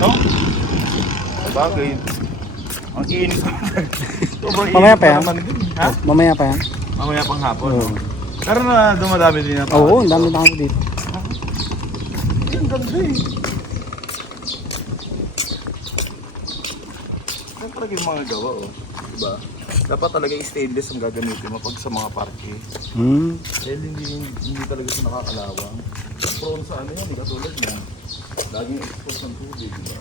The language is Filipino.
No? Sabagay. Ang inis. Sobrang Mamaya init pa yan? naman din. Ha? Mamaya pa yan. Mamaya pang hapon. Oo. Pero na dumadami din na pa. Oo, ang dami na dito. Ang ganda eh. Yan talaga yung mga gawa oh. Diba? Dapat talaga stainless ang gagamitin mo pag sa mga parke. Dahil hindi talaga siya nakakalawang. Prone sa ano yan, katulad niya. Laging expose ng tubig, diba?